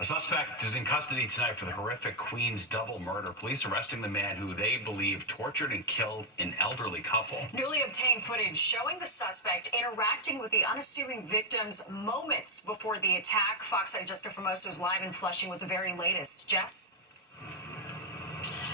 A suspect is in custody tonight for the horrific Queens double murder. Police arresting the man who they believe tortured and killed an elderly couple. Newly obtained footage showing the suspect interacting with the unassuming victims moments before the attack. Fox 8 Jessica Formoso is live in Flushing with the very latest. Jess?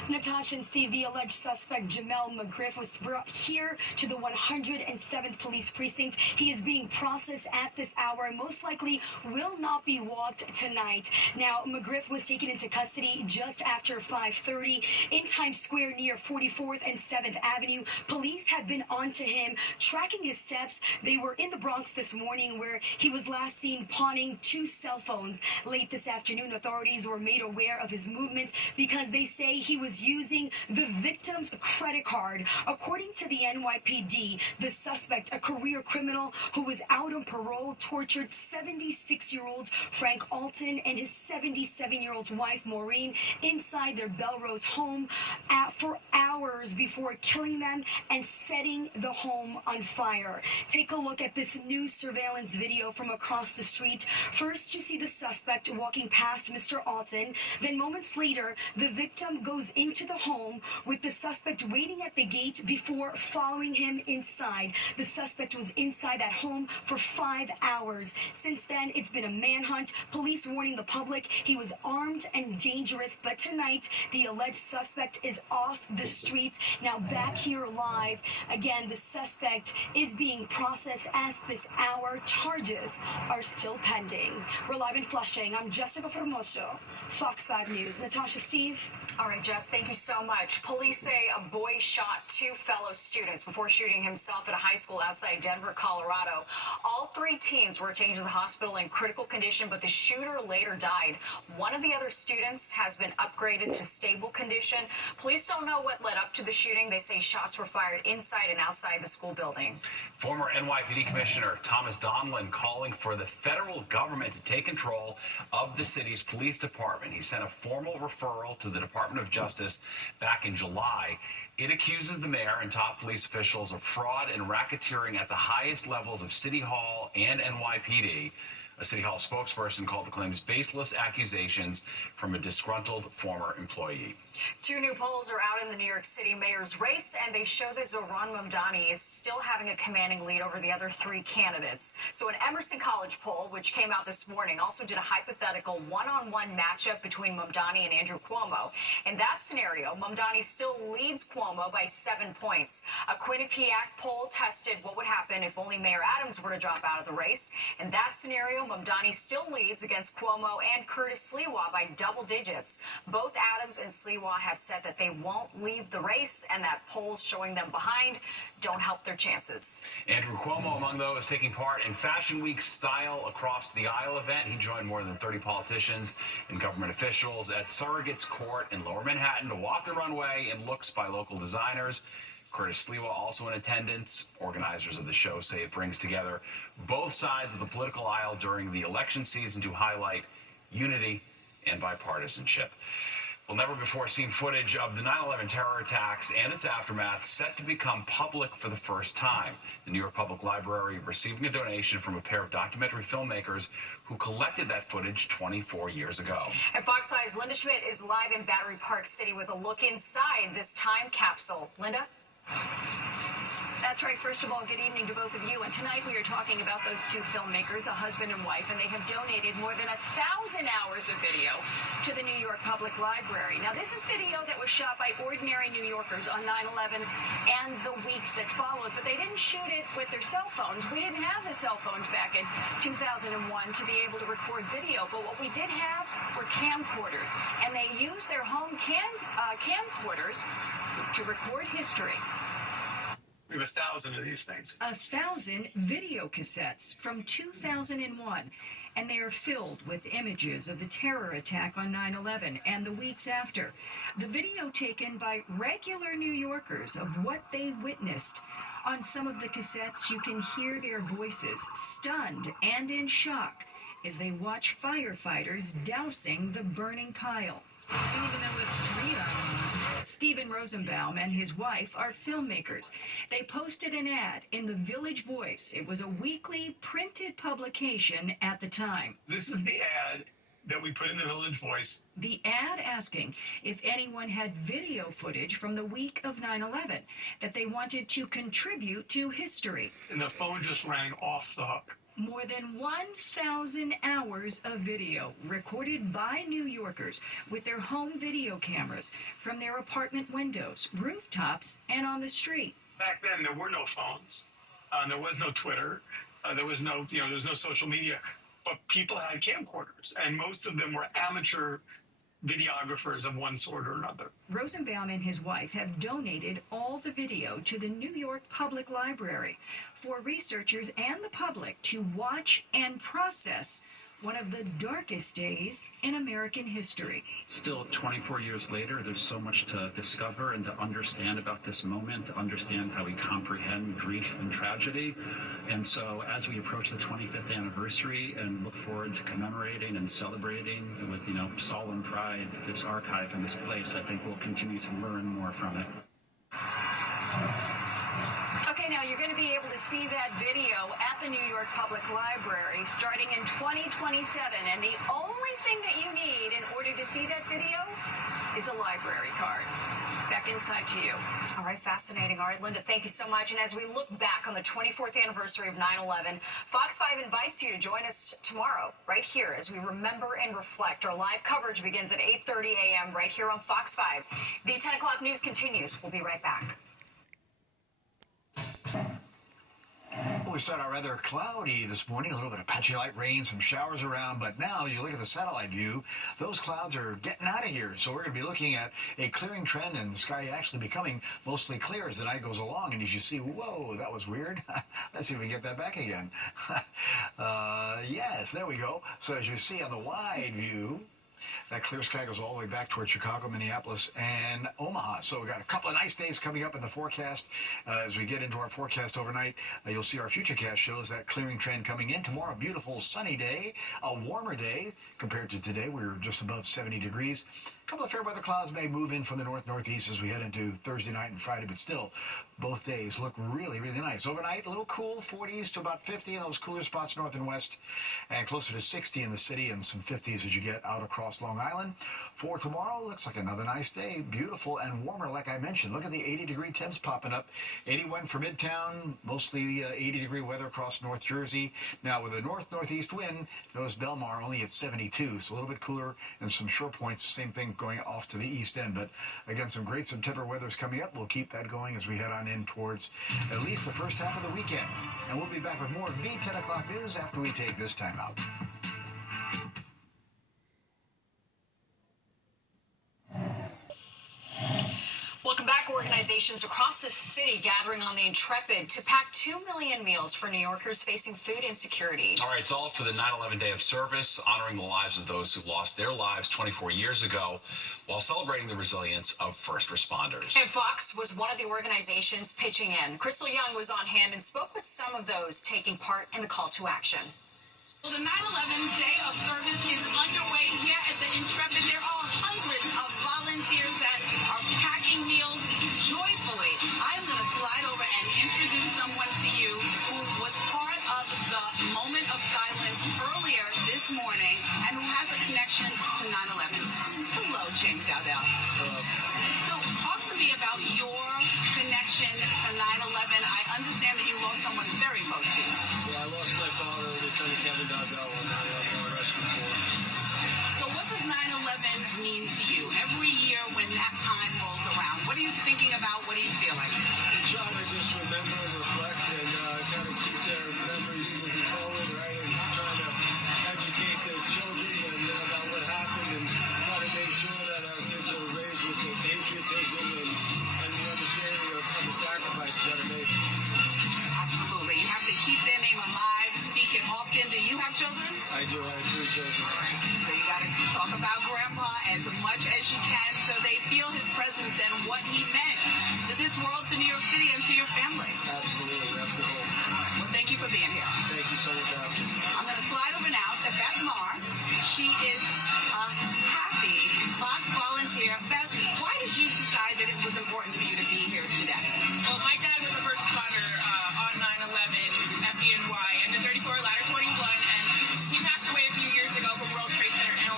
Natasha and Steve, the alleged suspect, Jamel McGriff, was brought here to the 107th Police Precinct. He is being processed at this hour and most likely will not be walked tonight. Now, McGriff was taken into custody just after 5:30 in Times Square near 44th and 7th Avenue. Police have been onto him, tracking his steps. They were in the Bronx this morning where he was last seen pawning 2 cell phones. Late this afternoon, authorities were made aware of his movements because they say he was using the victim's credit card. According to the NYPD, the suspect, a career criminal who was out on parole, tortured 76-year-old Frank Alton and his 77-year-old wife, Maureen, inside their Belrose home for hours before killing them and setting the home on fire. Take a look at this new surveillance video from across the street. First, you see the suspect walking past Mr. Alton. Then moments later, the victim goes into the home with the suspect waiting at the gate before following him inside. The suspect was inside that home for 5 hours. Since then, it's been a manhunt. Police warning the public he was armed and dangerous, but tonight, the alleged suspect is off the streets. Now back here live, again, the suspect is being processed as this hour. Charges are still pending. We're live in Flushing. I'm Jessica Formoso, Fox 5 News. Natasha, Steve. All right, Jess, thank you so much. Police say a boy shot 2 fellow students before shooting himself at a high school outside Denver, Colorado. All 3 teens were taken to the hospital in critical condition, but the shooter later died. One of the other students has been upgraded to stable condition. Police don't know what led up to the shooting. They say shots were fired inside and outside the school building. Former NYPD Commissioner Thomas Donlan calling for the federal government to take control of the city's police department. He sent a formal referral to the Department of Justice back in July. It accuses the mayor and top police officials of fraud and racketeering at the highest levels of City Hall and NYPD. A City Hall spokesperson called the claims baseless accusations from a disgruntled former employee. 2 new polls are out in the New York City mayor's race, and they show that Zohran Mamdani is still having a commanding lead over the other 3 candidates. So an Emerson College poll, which came out this morning, also did a hypothetical one-on-one matchup between Mamdani and Andrew Cuomo. In that scenario, Mamdani still leads Cuomo by 7 points. A Quinnipiac poll tested what would happen if only Mayor Adams were to drop out of the race. In that scenario, Mamdani still leads against Cuomo and Curtis Sliwa by double digits. Both Adams and Sliwa have said that they won't leave the race, and that polls showing them behind don't help their chances. Andrew Cuomo among those taking part in Fashion Week's Style Across the Aisle event. He joined more than 30 politicians and government officials at Surrogates Court in Lower Manhattan to walk the runway in looks by local designers. Curtis Sliwa also in attendance. Organizers of the show say it brings together both sides of the political aisle during the election season to highlight unity and bipartisanship. Well, never before seen footage of the 9/11 terror attacks and its aftermath set to become public for the first time. The New York Public Library receiving a donation from a pair of documentary filmmakers who collected that footage 24 years ago. And Fox 5's Linda Schmidt is live in Battery Park City with a look inside this time capsule. Linda? That's right. First of all, good evening to both of you. And tonight we are talking about those 2 filmmakers, a husband and wife, and they have donated more than 1,000 hours of video to the New York Public Library. Now, this is video that was shot by ordinary New Yorkers on 9/11 and the weeks that followed, but they didn't shoot it with their cell phones. We didn't have the cell phones back in 2001 to be able to record video, but what we did have were camcorders, and they used their home camcorders to record history. We have 1,000 of these things. 1,000 video cassettes from 2001, and they are filled with images of the terror attack on 9/11 and the weeks after. The video taken by regular New Yorkers of what they witnessed. On some of the cassettes, you can hear their voices, stunned and in shock, as they watch firefighters dousing the burning pile. I don't even know what street I'm on. Stephen Rosenbaum and his wife are filmmakers. They posted an ad in the Village Voice. It was a weekly printed publication at the time. This is the ad that we put in the Village Voice. The ad asking if anyone had video footage from the week of 9/11 that they wanted to contribute to history. And the phone just rang off the hook. More than 1,000 hours of video recorded by New Yorkers with their home video cameras from their apartment windows, rooftops, and on the street. Back then, there were no phones. There was no Twitter. There was no, there was no social media. But people had camcorders, and most of them were amateur videographers of one sort or another. Rosenbaum and his wife have donated all the video to the New York Public Library for researchers and the public to watch and process one of the darkest days in American history. Still, 24 years later, there's so much to discover and to understand about this moment, to understand how we comprehend grief and tragedy. And so as we approach the 25th anniversary and look forward to commemorating and celebrating with, solemn pride this archive and this place, I think we'll continue to learn more from it. Okay, now you're going to be able to see that video at the New York Public Library starting in 2027. And the only thing that you need in order to see that video is a library card. Back inside to you. All right, fascinating. All right, Linda, thank you so much. And as we look back on the 24th anniversary of 9/11, Fox 5 invites you to join us tomorrow right here as we remember and reflect. Our live coverage begins at 8:30 a.m. right here on Fox 5. The 10 o'clock news continues. We'll be right back. Well, we start out rather cloudy this morning, a little bit of patchy light rain, some showers around, but now as you look at the satellite view, those clouds are getting out of here. So we're going to be looking at a clearing trend and the sky actually becoming mostly clear as the night goes along. And as you see, whoa, that was weird. Let's see if we can get that back again. Yes, there we go. So as you see on the wide view, that clear sky goes all the way back towards Chicago, Minneapolis, and Omaha. So we've got a couple of nice days coming up in the forecast. As we get into our forecast overnight, you'll see our futurecast shows that clearing trend coming in. Tomorrow, beautiful sunny day, a warmer day compared to today. We're just above 70 degrees. A couple of fair weather clouds may move in from the northeast as we head into Thursday night and Friday, but still, both days look really, really nice. Overnight, a little cool, 40s to about 50 in those cooler spots north and west, and closer to 60 in the city and some 50s as you get out across Long Island. For tomorrow, looks like another nice day, beautiful and warmer like I mentioned. Look at the 80-degree temps popping up. 81 for Midtown, mostly 80-degree weather across North Jersey. Now with a northeast wind, notice Belmar only at 72, so a little bit cooler and some shore points, same thing going off to the east end. But again, some great September weather is coming up. We'll keep that going as we head on in towards at least the first half of the weekend. And we'll be back with more of the 10 o'clock news after we take this time out. Welcome back. Organizations across the city gathering on the Intrepid to pack 2 million meals for New Yorkers facing food insecurity. All right, it's all for the 9/11 Day of Service, honoring the lives of those who lost their lives 24 years ago while celebrating the resilience of first responders. And Fox was one of the organizations pitching in. Crystal Young was on hand and spoke with some of those taking part in the call to action. Well, the 9/11 Day of Service is underway here at the Intrepid. There are hundreds of volunteers that are packing meals joyfully. I'm going to slide over and introduce someone to you who was part of the moment of silence earlier this morning and who has a connection to 9/11. Hello, James Dowdell. Hello. So talk to me about your connection to 9/11. I understand that you lost someone very close to you. Yeah, I lost my father, Lieutenant Kevin Dowdell, on 9/11 rescue corps. So what does 9/11 mean to you? Every year when that time rolls around, what are you thinking about? What are you feeling? I'm trying to just remember and reflect and kind of keep their memories moving forward, right? And trying to educate the children and about what happened and try to make sure that our kids are raised with the patriotism and the understanding of the sacrifices that are made. Absolutely. You have to keep their name alive, speak it often. Do you have children? I do. I have 3 children. So you got to talk about Grandpa as much as you can so they feel his presence and what he meant to this world, to New York City, and to your family. Absolutely. That's the goal. Well, thank you for being here. Thank you so much for having me. I'm going to slide over now to Beth Marr. She is a happy Fox volunteer. Beth, why did you decide that it was important for you to be here today? Well, my dad was a first responder on 9/11, FDNY, and the 34 Ladder 21, and he passed away a few years ago from World Trade Center in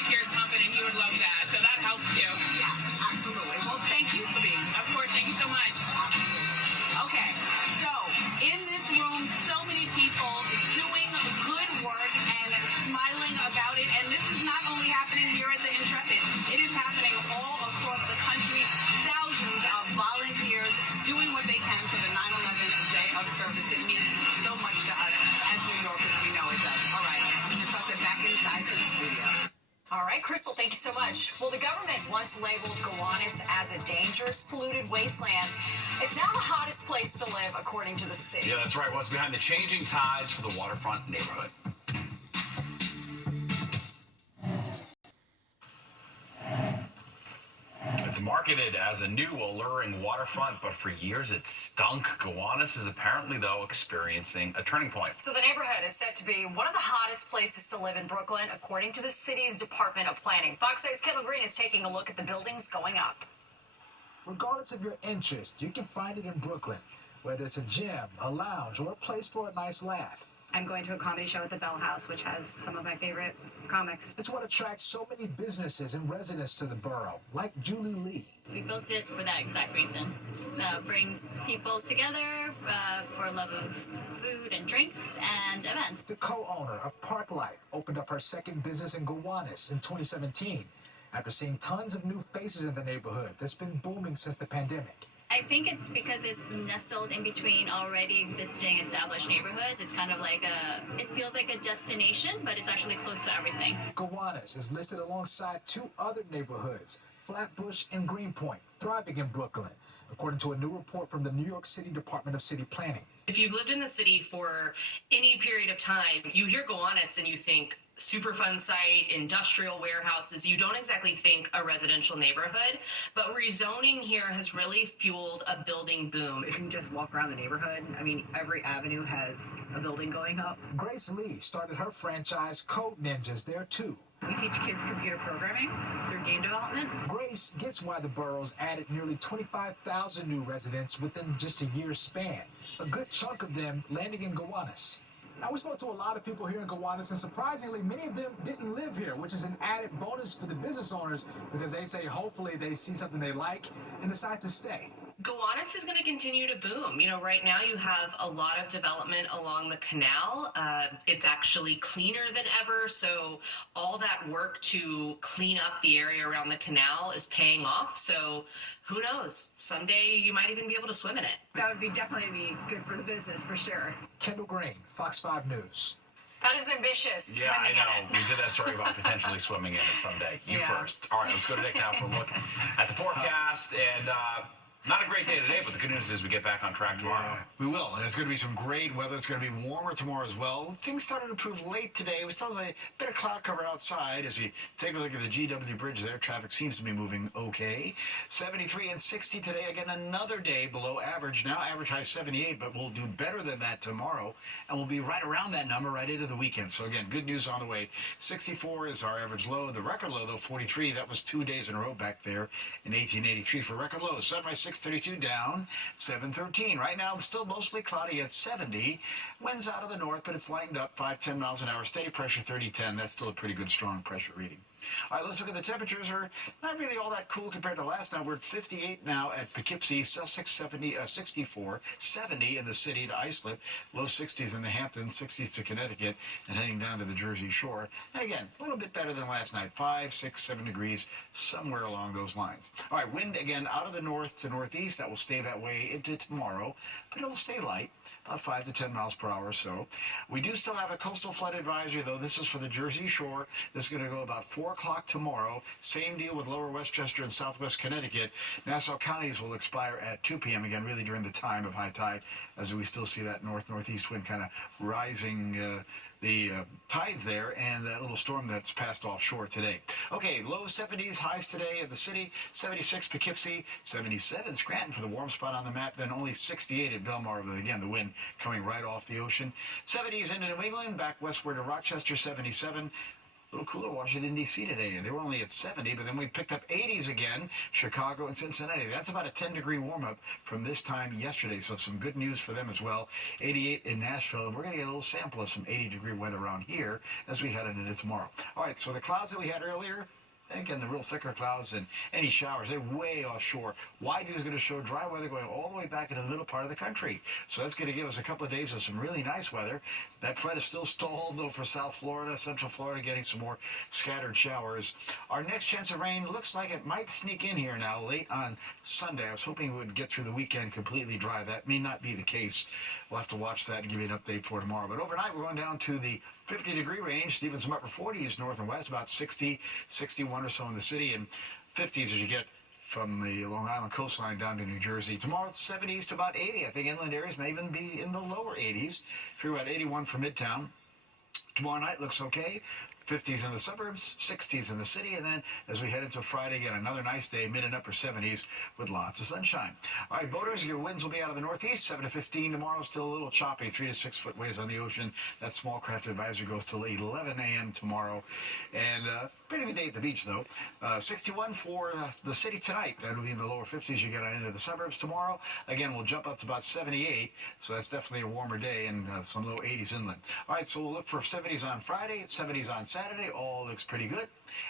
music here is pumping, and he would love that. So that helps too. Yeah, absolutely. Well, thank you for being here. Of course, thank you so much. Okay, so in this room, so many people doing good work and smiling about it. And this is not only happening here at the Intrepid, it is happening all across the country. Thousands of volunteers doing what they can for the 9/11 Day of Service. It means so much to us as New Yorkers. We know it does. All right, I'm going to toss it back inside to the studio. All right, Crystal, thank you so much. Well, the government once labeled Gowanus as a dangerous, polluted wasteland. It's now the hottest place to live, according to the city. Yeah, that's right. What's behind the changing tides for the waterfront neighborhood? It's marketed as a new, alluring waterfront, but for years it stunk. Gowanus is apparently, though, experiencing a turning point. So the neighborhood is set to be one of the hottest places to live in Brooklyn, according to the city's Department of Planning. Fox 8's Kendall Green is taking a look at the buildings going up. Regardless of your interest, you can find it in Brooklyn, whether it's a gym, a lounge, or a place for a nice laugh. I'm going to a comedy show at the Bell House, which has some of my favorite comics. It's what attracts so many businesses and residents to the borough, like Julie Lee. We built it for that exact reason. Bring people together for a love of food and drinks and events. The co-owner of Park Life opened up her second business in Gowanus in 2017 after seeing tons of new faces in the neighborhood that's been booming since the pandemic. I think it's because it's nestled in between already existing established neighborhoods. It's kind of like it feels like a destination, but it's actually close to everything. Gowanus is listed alongside two other neighborhoods, Flatbush and Greenpoint, thriving in Brooklyn, according to a new report from the New York City Department of City Planning. If you've lived in the city for any period of time, you hear Gowanus and you think Superfund site, industrial warehouses. You don't exactly think a residential neighborhood, but rezoning here has really fueled a building boom. If you can just walk around the neighborhood, I mean, every avenue has a building going up. Grace Lee started her franchise Code Ninjas there too. We teach kids computer programming through game development. Grace gets why the borough's added nearly 25,000 new residents within just a year's span, a good chunk of them landing in Gowanus. Now, we spoke to a lot of people here in Gowanus, and surprisingly, many of them didn't live here, which is an added bonus for the business owners because they say hopefully they see something they like and decide to stay. Gowanus is going to continue to boom. You know, right now you have a lot of development along the canal. It's actually cleaner than ever. So all that work to clean up the area around the canal is paying off. So who knows? Someday you might even be able to swim in it. That would be definitely be good for the business, for sure. Kendall Green, Fox 5 News. That is ambitious. Yeah, I know. We did that story about potentially swimming in it someday. You first. All right, let's go to Nick now for a look at the forecast. And not a great day today, but the good news is we get back on track tomorrow. Yeah, we will. And it's going to be some great weather. It's going to be warmer tomorrow as well. Things started to improve late today. We still have a bit of cloud cover outside. As you take a look at the GW Bridge there, traffic seems to be moving okay. 73 and 60 today. Again, another day below average. Now average high 78, but we'll do better than that tomorrow. And we'll be right around that number right into the weekend. So again, good news on the way. 64 is our average low. The record low, though, 43. That was 2 days in a row back there in 1883 for record lows. Sunrise 632 down, 713. Right now, it's still mostly cloudy at 70. Winds out of the north, but it's lightened up 5-10 miles an hour. Steady pressure 30-10. That's still a pretty good strong pressure reading. All right, let's look at the temperatures. We're not really all that cool compared to last night. We're at 58 now at Poughkeepsie, Sussex 64, 70 in the city to Islip, low 60s in the Hamptons, 60s to Connecticut, and heading down to the Jersey Shore. And again, a little bit better than last night, 5, 6, 7 degrees, somewhere along those lines. All right, wind again out of the north to northeast. That will stay that way into tomorrow, but it'll stay light, about 5 to 10 miles per hour or so. We do still have a coastal flood advisory, though. This is for the Jersey Shore. This is going to go about 4 o'clock tomorrow. Same deal with Lower Westchester and Southwest Connecticut. Nassau counties will expire at 2 p.m. again, really during the time of high tide, as we still see that north-northeast wind kind of rising the tides there, and that little storm that's passed offshore today. Okay, low 70s, highs today at the city, 76 Poughkeepsie, 77 Scranton for the warm spot on the map, then only 68 at Belmar, but again, the wind coming right off the ocean. 70s into New England, back westward to Rochester, 77. A little cooler Washington, D.C. today. They were only at 70, but then we picked up 80s again, Chicago and Cincinnati. That's about a 10-degree warm-up from this time yesterday, so some good news for them as well. 88 in Nashville, and we're going to get a little sample of some 80-degree weather around here as we head into tomorrow. All right, so the clouds that we had earlier, again, the real thicker clouds and any showers, they're way offshore. Wide view is going to show dry weather going all the way back into the middle part of the country. So that's going to give us a couple of days of some really nice weather. That front is still stalled, though, for South Florida, Central Florida, getting some more scattered showers. Our next chance of rain looks like it might sneak in here now late on Sunday. I was hoping we would get through the weekend completely dry. That may not be the case. We'll have to watch that and give you an update for tomorrow. But overnight, we're going down to the 50-degree range. Even some upper 40s north and west, about 60, 61 or so in the city, and 50s as you get from the Long Island coastline down to New Jersey. Tomorrow it's 70s to about 80. I think inland areas may even be in the lower 80s. Through about 81 for Midtown. Tomorrow night looks okay. 50s in the suburbs, 60s in the city, and then as we head into Friday, again, another nice day, mid and upper 70s with lots of sunshine. All right, boaters, your winds will be out of the northeast, 7 to 15 tomorrow, still a little choppy, 3 to 6 foot waves on the ocean. That small craft advisory goes till 11 a.m. tomorrow, and pretty good day at the beach, though. 61 for the city tonight. That'll be in the lower 50s. You get on into the suburbs tomorrow. Again, we'll jump up to about 78, so that's definitely a warmer day, and some low 80s inland. All right, so we'll look for 70s on Friday, 70s on Saturday. All looks pretty good.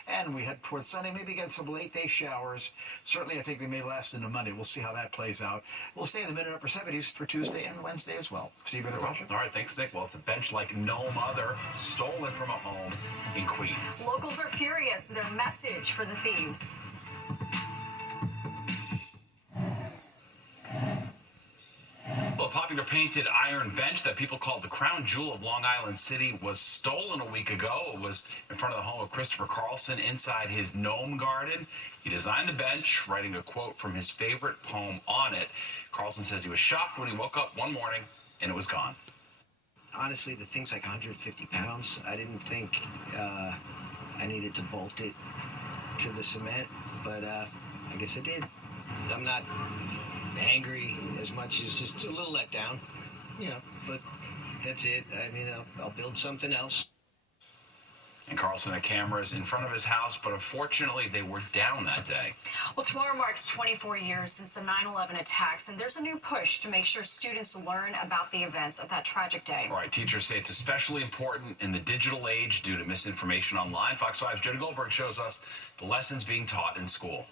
And we head towards Sunday, maybe get some late day showers. Certainly, I think they may last into Monday. We'll see how that plays out. We'll stay in the mid and upper 70s for Tuesday and Wednesday as well. Steve and Natasha. All right, thanks, Nick. Well, it's a bench like no other, stolen from a home in Queens. Locals are furious. Their message for the thieves. Well, a popular painted iron bench that people called the crown jewel of Long Island City was stolen a week ago. It was in front of the home of Christopher Carlson inside his gnome garden. He designed the bench, writing a quote from his favorite poem on it. Carlson says he was shocked when he woke up one morning and it was gone. Honestly, the thing's like 150 pounds. I didn't think I needed to bolt it to the cement, but I guess I did. I'm not angry as much as just a little let down, but that's it. I mean, I'll build something else. And Carlson had cameras in front of his house, but unfortunately they were down that day. Well, tomorrow marks 24 years since the 9/11 attacks, and there's a new push to make sure students learn about the events of that tragic day. All right, teachers say it's especially important in the digital age due to misinformation online. Fox 5's Jody Goldberg shows us the lessons being taught in school.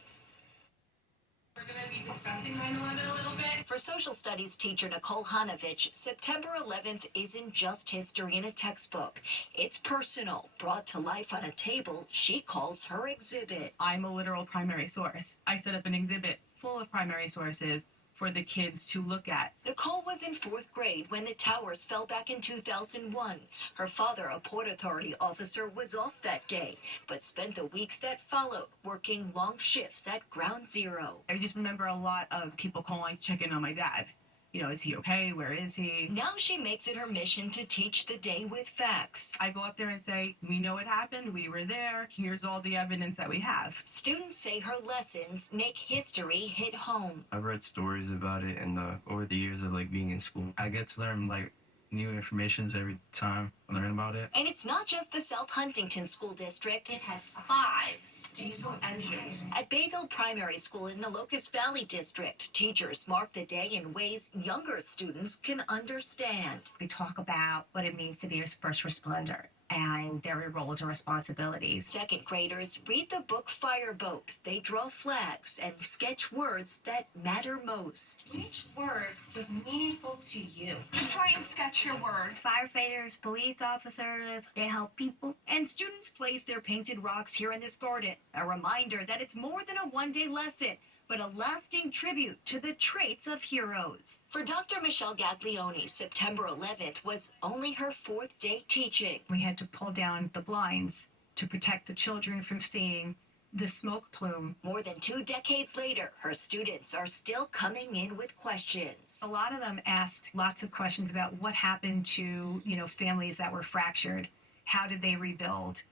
We're going to be discussing 9/11 a little bit. For social studies teacher Nicole Hanovich, September 11th isn't just history in a textbook. It's personal, brought to life on a table she calls her exhibit. I'm a literal primary source. I set up an exhibit full of primary sources for the kids to look at. Nicole was in 4th grade when the towers fell back in 2001. Her father, a Port Authority officer, was off that day, but spent the weeks that followed working long shifts at Ground Zero. I just remember a lot of people calling to check in on my dad. Is he okay? Where is he? Now she makes it her mission to teach the day with facts. I go up there and say, we know it happened, we were there, here's all the evidence that we have. Students say her lessons make history hit home. I've read stories about it, and over the years of being in school, I get to learn new information every time I learn about it. And it's not just the South Huntington School District. It has 5 diesel engines. At Bayville Primary School in the Locust Valley District, teachers mark the day in ways younger students can understand. We talk about what it means to be a first responder and their roles and responsibilities. Second graders read the book Fireboat. They draw flags and sketch words that matter most. Which word was meaningful to you? Just try and sketch your word. Firefighters, police officers, they help people. And students place their painted rocks here in this garden. A reminder that it's more than a one-day lesson, but a lasting tribute to the traits of heroes. For Dr. Michelle Gaglione, September 11th was only her 4th day teaching. We had to pull down the blinds to protect the children from seeing the smoke plume. More than 2 decades later, her students are still coming in with questions. A lot of them asked lots of questions about what happened to, families that were fractured. How did they rebuild?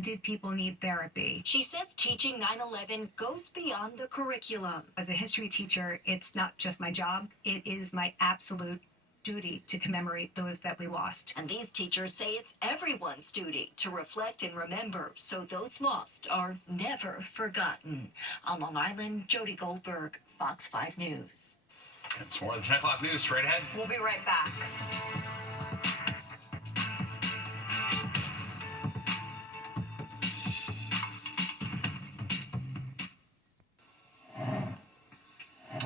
Did people need therapy? She says teaching 9/11 goes beyond the curriculum. As a history teacher, it's not just my job. It is my absolute duty to commemorate those that we lost. And these teachers say it's everyone's duty to reflect and remember so those lost are never forgotten. On Long Island, Jody Goldberg, Fox 5 News. It's more of the 10 o'clock news straight ahead. We'll be right back.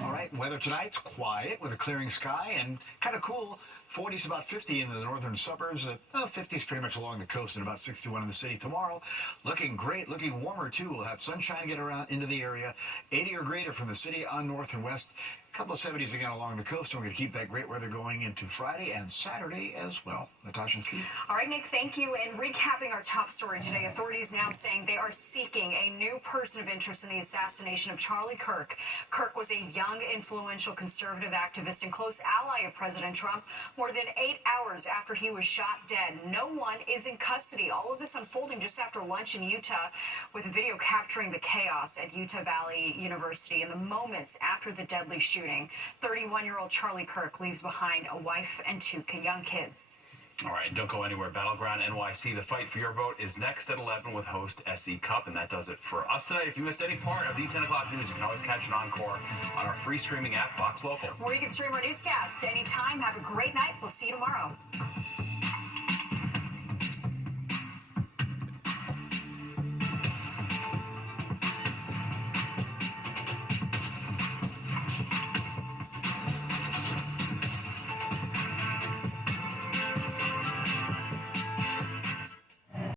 All right, weather tonight's quiet with a clearing sky and kind of cool. 40s about 50 in the northern suburbs. 50s pretty much along the coast and about 61 in the city. Tomorrow, looking great, looking warmer too. We'll have sunshine get around into the area. 80 or greater from the city on north and west. A couple of 70s again along the coast, and we're going to keep that great weather going into Friday and Saturday as well. Natasha and Steve. All right, Nick, thank you. And recapping our top story today, authorities now saying they are seeking a new person of interest in the assassination of Charlie Kirk. Kirk was a young, influential conservative activist and close ally of President Trump. More than 8 hours after he was shot dead, no one is in custody. All of this unfolding just after lunch in Utah, with video capturing the chaos at Utah Valley University in the moments after the deadly shooting. 31-year-old Charlie Kirk leaves behind a wife and two young kids. All right, don't go anywhere. Battleground NYC, the fight for your vote is next at 11 with host SE Cup, and that does it for us tonight. If you missed any part of the 10 o'clock news, you can always catch an encore on our free streaming app, Fox Local. Or you can stream our newscast anytime. Have a great night. We'll see you tomorrow.